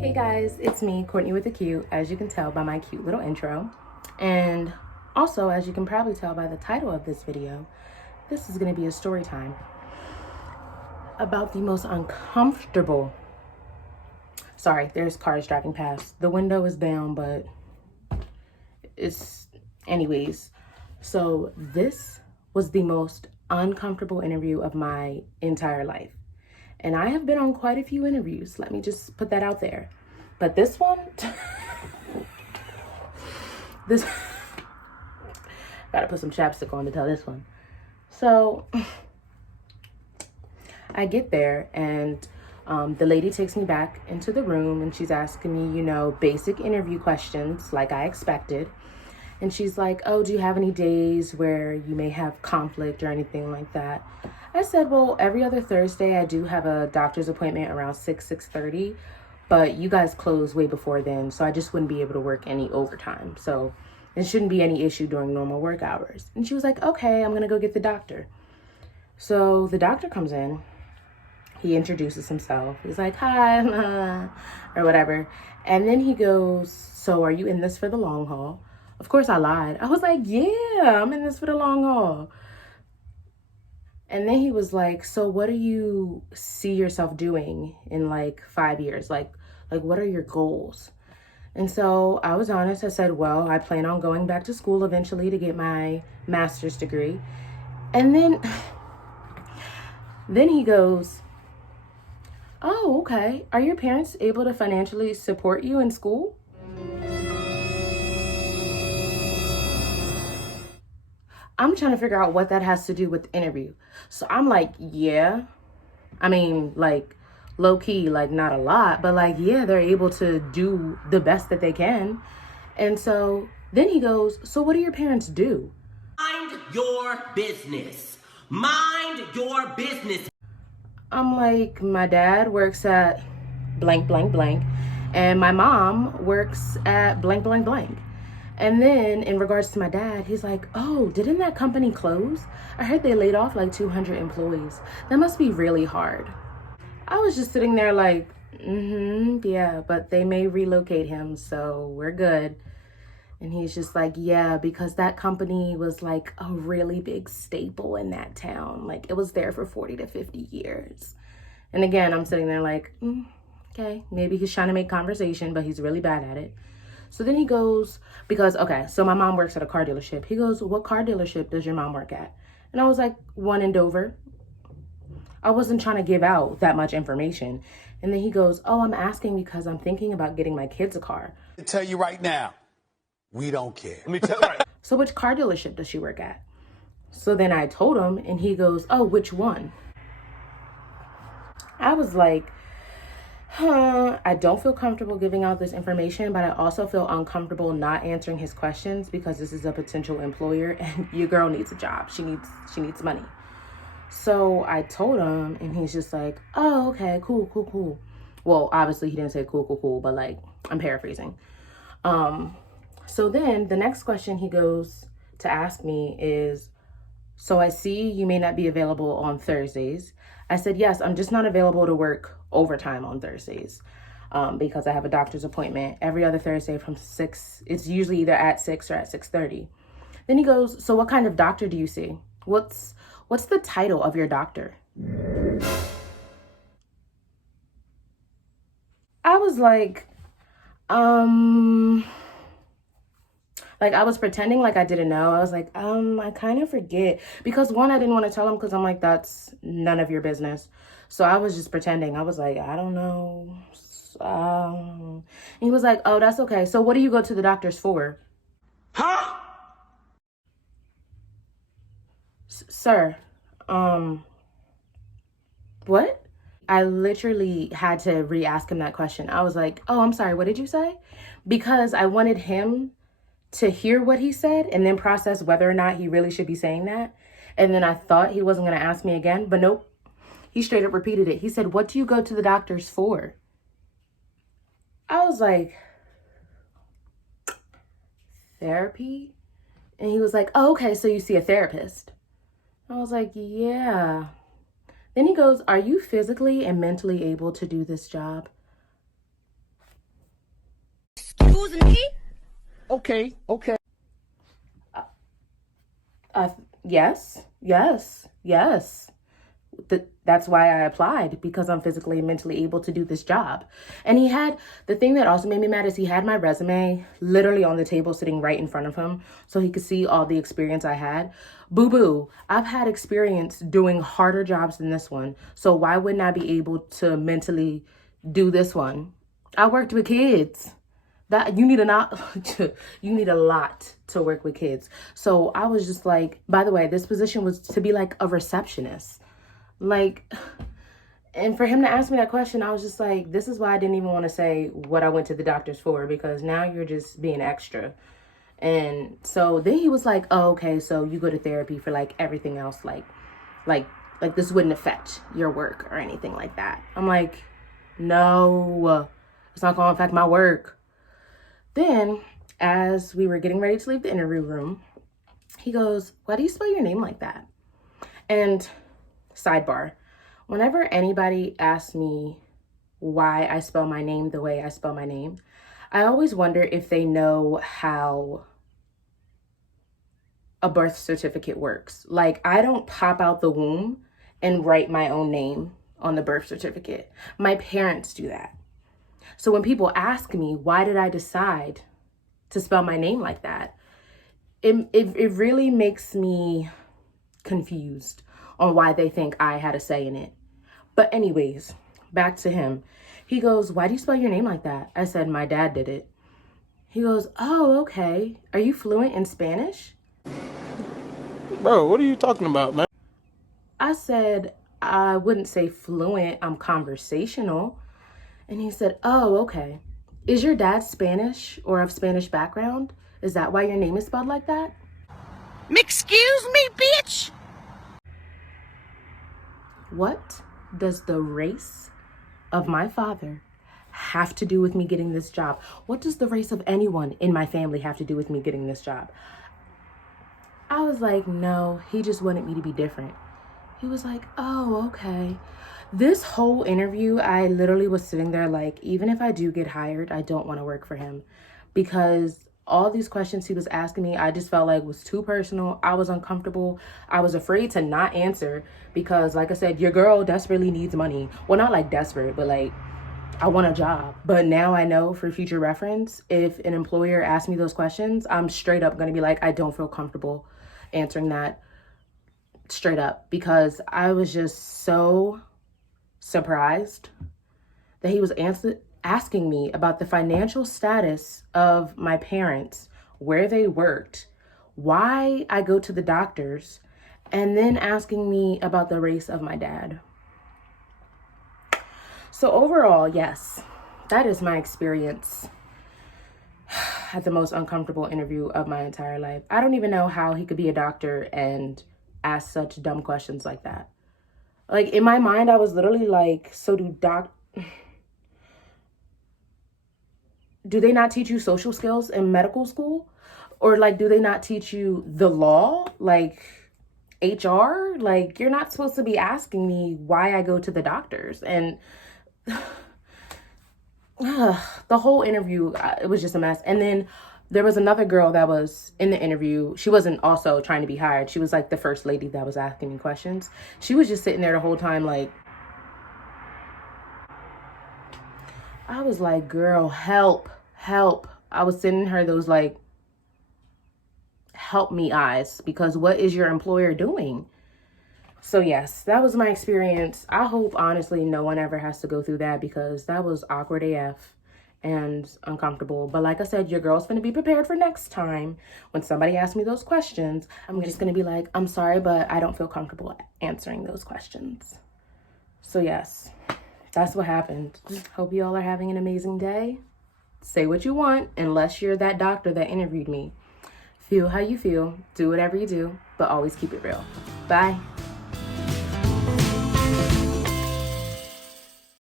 Hey guys, it's me, Courtney with a Q, as you can tell by my cute little intro. And also, as you can probably tell by the title of this video, this is going to be a story time about the most uncomfortable. Sorry, there's cars driving past. The window is down, but anyways. So this was the most uncomfortable interview of my entire life. And I have been on quite a few interviews. Let me just put that out there. But this one, this, gotta put some chapstick on to tell this one. So I get there and the lady takes me back into the room and she's asking me, basic interview questions like I expected. And she's like, oh, do you have any days where you may have conflict or anything like that? I said, well, every other Thursday I do have a doctor's appointment around 6:30, but you guys close way before then, so I just wouldn't be able to work any overtime. So it shouldn't be any issue during normal work hours. And she was like, okay, I'm gonna go get the doctor. So the doctor comes in, he introduces himself. He's like, hi, or whatever. And then he goes, so are you in this for the long haul? Of course I lied. I was like, yeah, I'm in this for the long haul. And then he was like, so what do you see yourself doing in like 5 years? Like what are your goals? And so I was honest. I said, well, I plan on going back to school eventually to get my master's degree. And then he goes, oh, okay. Are your parents able to financially support you in school? I'm trying to figure out what that has to do with the interview. So I'm like, yeah. I mean, like, low key, like, not a lot, but like, yeah, they're able to do the best that they can. And so then he goes, so what do your parents do? Mind your business. Mind your business. I'm like, my dad works at blank, blank, blank, and my mom works at blank, blank, blank. And then in regards to my dad, he's like, oh, didn't that company close? I heard they laid off like 200 employees. That must be really hard. I was just sitting there like, yeah, but they may relocate him, so we're good. And he's just like, yeah, because that company was like a really big staple in that town. Like it was there for 40 to 50 years. And again, I'm sitting there like, okay, maybe he's trying to make conversation, but he's really bad at it. So then he goes, so my mom works at a car dealership. He goes, what car dealership does your mom work at? And I was like, one in Dover. I wasn't trying to give out that much information. And then he goes, oh, I'm asking because I'm thinking about getting my kids a car. I tell you right now, we don't care. So which car dealership does she work at? So then I told him and he goes, oh, which one? I was like, I don't feel comfortable giving out this information, but I also feel uncomfortable not answering his questions because this is a potential employer and your girl needs a job. She needs money. So I told him and he's just like, oh, okay, cool. Well, obviously he didn't say cool, but like I'm paraphrasing. So then the next question he goes to ask me is, so I see you may not be available on Thursdays. I said, yes, I'm just not available to work overtime on Thursdays because I have a doctor's appointment every other Thursday from 6. It's usually either at 6 or at 6:30. Then he goes, so what kind of doctor do you see? What's the title of your doctor? I was like, I was pretending like I didn't know. I was like, I kind of forget. Because one, I didn't want to tell him because I'm like, that's none of your business. So I was just pretending. I was like, I don't know. He was like, oh, that's okay. So what do you go to the doctors for? Huh? Sir, what? I literally had to re-ask him that question. I was like, oh, I'm sorry. What did you say? Because I wanted him to hear what he said and then process whether or not he really should be saying that. And then I thought he wasn't going to ask me again, but nope. He straight up repeated it. He said, what do you go to the doctors for? I was like, therapy? And he was like, oh, okay, so you see a therapist. I was like, yeah. Then he goes, are you physically and mentally able to do this job? Excuse me? Okay. Yes. That's why I applied, because I'm physically and mentally able to do this job. And the thing that also made me mad is he had my resume literally on the table sitting right in front of him so he could see all the experience I had. Boo-boo, I've had experience doing harder jobs than this one. So why wouldn't I be able to mentally do this one? I worked with kids. That you need a lot to work with kids. So I was just like, by the way, this position was to be like a receptionist. Like, and for him to ask me that question, I was just like, this is why I didn't even want to say what I went to the doctors for, because now you're just being extra. And so then he was like, oh, okay, so you go to therapy for like everything else, like this wouldn't affect your work or anything like that. I'm like, no, it's not gonna affect my work. Then, as we were getting ready to leave the interview room, he goes, why do you spell your name like that? And sidebar, whenever anybody asks me why I spell my name the way I spell my name, I always wonder if they know how a birth certificate works. Like, I don't pop out the womb and write my own name on the birth certificate. My parents do that. So when people ask me, why did I decide to spell my name like that? It really makes me confused on why they think I had a say in it. But anyways, back to him. He goes, why do you spell your name like that? I said, my dad did it. He goes, oh, okay. Are you fluent in Spanish? Bro, what are you talking about, man? I said, I wouldn't say fluent, I'm conversational. And he said, oh, okay. Is your dad Spanish or of Spanish background? Is that why your name is spelled like that? Excuse me, bitch? What does the race of my father have to do with me getting this job? What does the race of anyone in my family have to do with me getting this job? I was like, no, he just wanted me to be different. He was like, oh, okay. This whole interview, I literally was sitting there like, even if I do get hired, I don't want to work for him, because all these questions he was asking me, I just felt like was too personal. I was uncomfortable. I was afraid to not answer because, like I said, your girl desperately needs money. Well, not like desperate, but like, I want a job. But now I know for future reference, if an employer asks me those questions, I'm straight up going to be like, I don't feel comfortable answering that straight up, because I was just so surprised that he was asking me about the financial status of my parents, where they worked, why I go to the doctors, and then asking me about the race of my dad. So overall, yes, that is my experience at the most uncomfortable interview of my entire life. I don't even know how he could be a doctor and ask such dumb questions like that. Like, in my mind, I was literally like, so do they not teach you social skills in medical school? Or like, do they not teach you the law? Like HR? Like, you're not supposed to be asking me why I go to the doctors. And the whole interview, it was just a mess. And then there was another girl that was in the interview. She wasn't also trying to be hired. She was like the first lady that was asking me questions. She was just sitting there the whole time like, I was like, girl, help. I was sending her those like, help me eyes, because what is your employer doing? So yes, that was my experience. I hope honestly no one ever has to go through that, because that was awkward AF and uncomfortable. But like I said, your girl's gonna be prepared for next time. When somebody asks me those questions, I'm just gonna be like, I'm sorry, but I don't feel comfortable answering those questions. So yes, that's what happened. Hope you all are having an amazing day. Say what you want, unless you're that doctor that interviewed me. Feel how you feel, do whatever you do, but always keep it real. Bye.